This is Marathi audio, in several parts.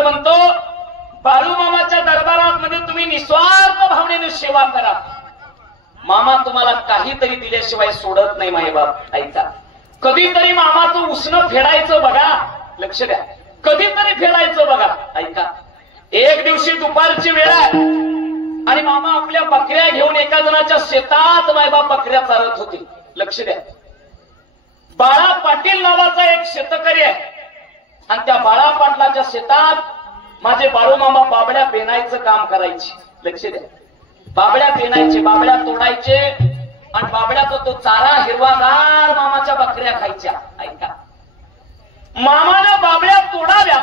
धनगर म्हणतो बाळू मामाच्या दरबारात मध्ये तुम्ही निस्वार्थ भावनेने सेवा करा. मामा तुम्हाला काहीतरी दिल्याशिवाय सोडत नाही मायबाप. ऐका, कधीतरी मामाचं उसणं फेडायचं बघा. लक्ष द्या, कधीतरी फेडायचं बघा. ऐका, एक दिवशी दुपारची वेळ आहे आणि मामा आपल्या बकऱ्या घेऊन एका जणाच्या शेतात मायबाप बकऱ्या चालत होते. लक्ष द्या, बाळा पाटील नावाचा एक शेतकरी आहे आणि त्या बाळा पाटलाच्या शेतात माझे बाळू मामा बाबड्या पेनायचं काम करायचे. लक्ष द्या, बाबड्या पेनायचे, बाबड्या तोडायचे आणि बाबड्याचा तो चारा हिरवागार मामाच्या बकऱ्या खायच्या. ऐका, मामानं बाबड्या तोडाव्या,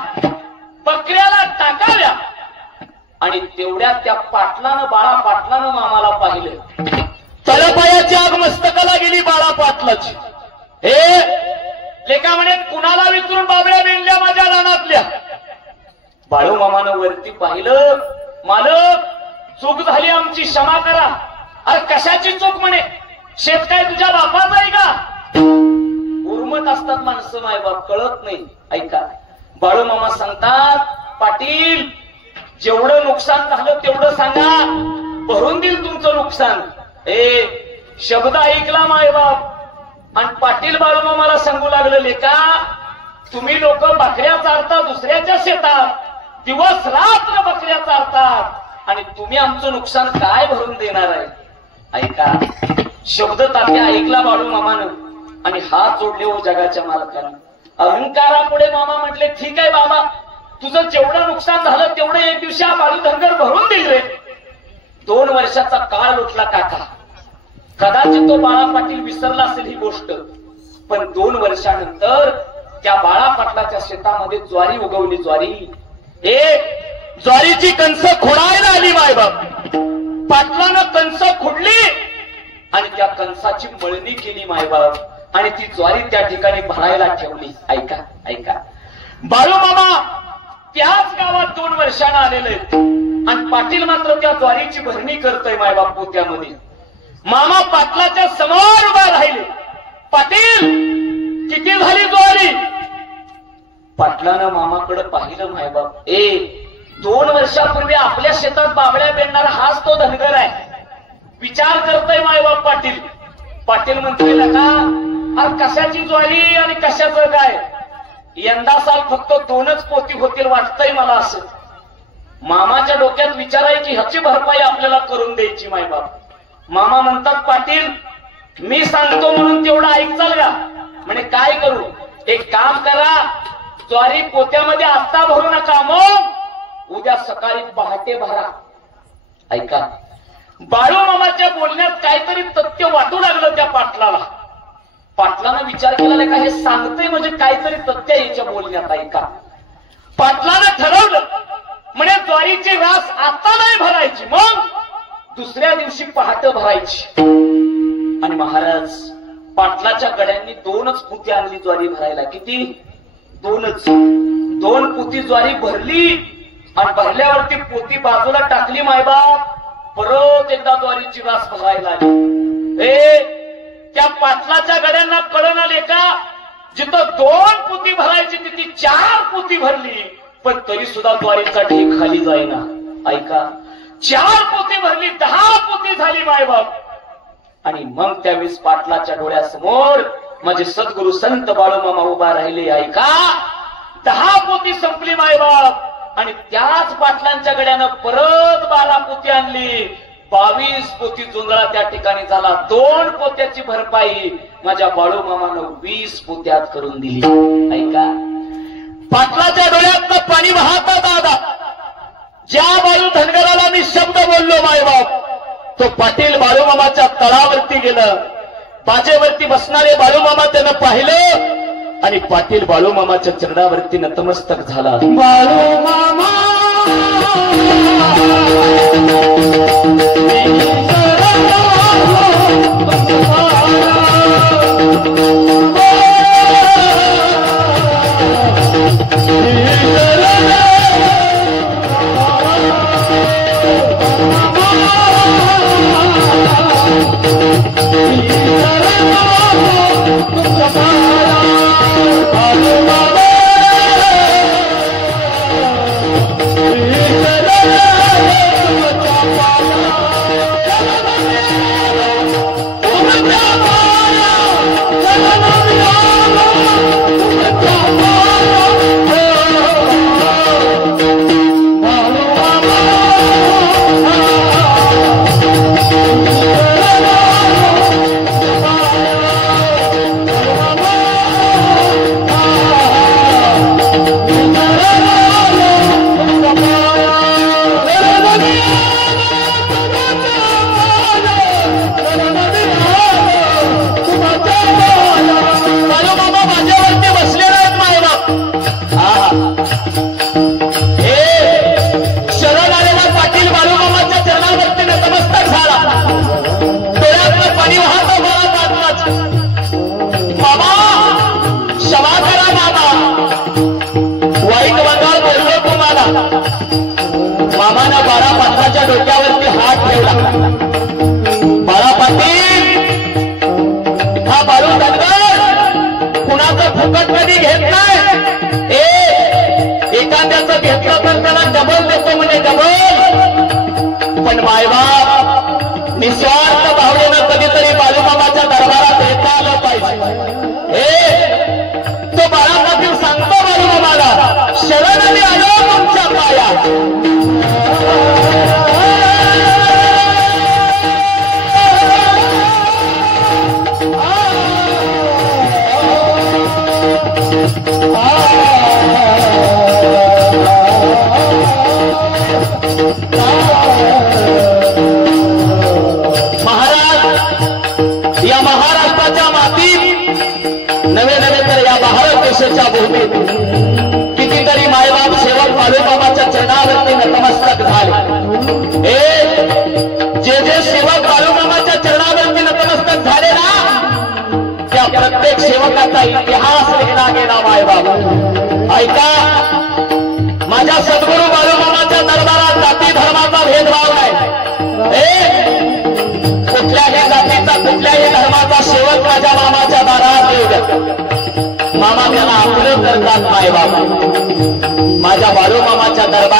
बकऱ्याला टाकाव्या आणि तेवढ्या त्या पाटलानं, बाळा पाटलानं मामाला पाहिलं. तळपायाची आग मस्तकाला गेली बाळा पाटलाची. हे लेका म्हणे कुणाला विचारून बाबड्या बेनल्या माझ्या रानातल्या. बाळू मामानं वरती पाहिलं, मालक चूक झाली आमची, क्षमा करा. अरे कशाची चूक म्हणे, शेत काय तुझ्या बापाचा आहे का? उर्मट असतात माणसं मायबाप, कळत नाही. ऐका, बाळू मामा सांगतात, पाटील जेवढं नुकसान झालं तेवढं सांगा, भरून देईल तुमचं नुकसान. शब्द ऐकला मायबाप आणि पाटील बाळू मामाला सांगू लागलं, लेका तुम्ही लोक बकऱ्या चारता दुसऱ्याच्या शेतात, दिवस रात्र बकऱ्या चारतात आणि तुम्ही आमचं नुकसान काय भरून देणार आहे? ऐका, शब्द तात्या ऐकला बाळू मामानं आणि हात जोडले हो जगाच्या मालकानं. अहंकारापुढे मामा म्हटले, ठीक आहे बाबा, तुझं जेवढं नुकसान झालं तेवढं एक दिवशी हा बाळू धनगर भरून देईल रे. 2 वर्षाचा काळ लोटला काका. कदाचित तो बाळा पाटील विसरला असेल ही गोष्ट, पण 2 वर्षानंतर त्या बाळा पाटलाच्या शेतामध्ये ज्वारी उगवली. ज्वारीची कणस खोडायला आली मायबाप. पाटलानं कणस खोडली आणि त्या कणसाची मळणी केली मायबाप आणि ती ज्वारी त्या ठिकाणी भरायला ठेवली. ऐका ऐका, बाळू मामा त्याच गावात 2 वर्षांना आलेले आणि पाटील मात्र त्या ज्वारीची भरणी करतोय मायबाप पोत्यामध्ये. मामा पाटलाच्या समोर उभा राहिले. पाटील किती झाली ज्वारी? पाटलानं मामाकडे पाहिलं मायबाप. 2 वर्षापूर्वी आपल्या शेतात बाबड्या पेरणारा हाच तो धनगर आहे. विचार करतोय मायबाप पाटील. पाटील म्हणतोय, का अरे कशाची ज्वारी आणि कशाचं काय? यंदा साल फक्त 2च पोती होतील वाटतंय मला असं. मामाच्या डोक्यात विचार आहे की ह्याची भरपाई आपल्याला करून द्यायची मायबाप. मामा म्हणतात, पाटील मी सांगतो म्हणून तेवढं ऐकचाल का? म्हणे काय करू? एक काम करा, ज्वारी पोत्यामध्ये आत्ता भरू नका, मग उद्या सकाळी पहाटे भरा. ऐका, बाळू मामाच्या बोलण्यात काहीतरी तथ्य वाटू लागलं त्या पाटलाला. पाटलानं विचार केला, का हे सांगतंय म्हणजे काहीतरी तथ्य याच्या बोलण्यात. ऐका, पाटलानं ठरवलं, म्हणे ज्वारीची रास आता नाही भरायची, मग दुसऱ्या दिवशी पहाटे भरायची. आणि महाराज पाटलाच्या गड्यांनी 2च पोती आणली ज्वारी भरायला. किती? 2च. 2 पोती ज्वारी भरली आणि भरल्यावरती पोती बाजूला टाकली मायबाप. परत एकदा ज्वारीची रास भरायला आली. त्या पाटलाच्या गड्यांना कळण आले का, जिथं 2 पोती भरायची तिथे 4 पोती भरली, पण तरी सुद्धा ज्वारीचा ढीग खाली जाईना. ऐका, 4 पोती भरली, 10 पोती झाली मायबाप. आणि मग त्यावेळेस पाटलाच्या डोळ्यासमोर माझे सद्गुरु संत बाळू मामा उभा राहिले. ऐका, 10 पोती संपली मायबाप आणि त्याच पाटलांच्या गड्यानं परत 12 पोती आणली. 22 पोती जोंधळा त्या ठिकाणी झाला. 2 पोत्याची भरपाई माझ्या बाळू मामानं 20 पोत्यात करून दिली. ऐका, पाटलाच्या डोळ्यात पाणी वाहतात दादा. ज्या बाळू धनगराला मी शब्द बोललो मायबाप, तो पाटील बाळू मामाच्या तळावरती गेलं. बाजेवरती बसणारे बाळू मामा त्यानं पाहिलं आणि पाटील बाळू मामाच्या चरणावरती नतमस्तक झाला. बाळू मामा मामानं बाळा पाटलाच्या डोक्यावरती हात ठेवला. बाळा पाटील हा बाळू धनगर कुणाचं फुकट कधी घेत नाही. एखाद्याचं घेतलं तर त्याला डबल देतो म्हणजे डबल. पण मायबाप निस्वार्थ भावनेनं कधीतरी बाळूमामाच्या दरबारात येता आलं पाहिजे. तो बाळा पाटील सांगतो बाळूमामाला, शरण मी आलो तुमच्या पाया. या महाराष्ट्राच्या मातीत नवे नवे तर या भारत देशाच्या भूमीत कितीतरी मायबाप सेवक बाळूमामाच्या चरणावरती नतमस्तक झाले. जे जे सेवक बाळूमामाच्या चरणावरती नतमस्तक झाले ना, त्या प्रत्येक सेवकाचा इतिहास लिहिला गेला. मायबाप ऐका, माझ्या सद्गुरू बाळूमामाच्या दरबारात जाती धर्माचा भेदभाव नाही. कुठल्याही जातीचा कुठल्याही धर्माचा सेवक माझ्या मामाच्या दारात येऊ द्या. मामा त्याला आपलं करतात. मायबाप माझ्या बाळूमामाच्या दरबारात